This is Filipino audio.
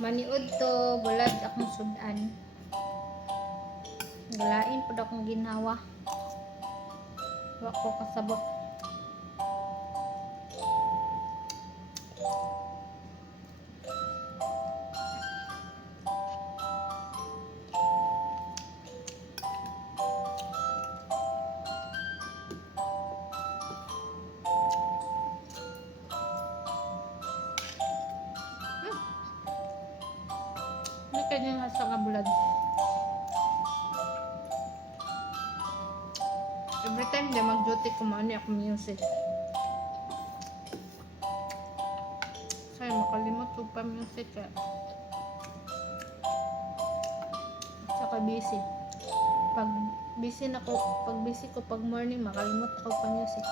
Maniud to, bulad akong sudan. Galain po akong ginawa. Wa ko kasabot. May kanya nga sa bulad. Every time di mag-duty ko maano ako music. Say makalimot ko pa music ka. Saka busy. Pag busy ko pag morning makalimot ako pa music.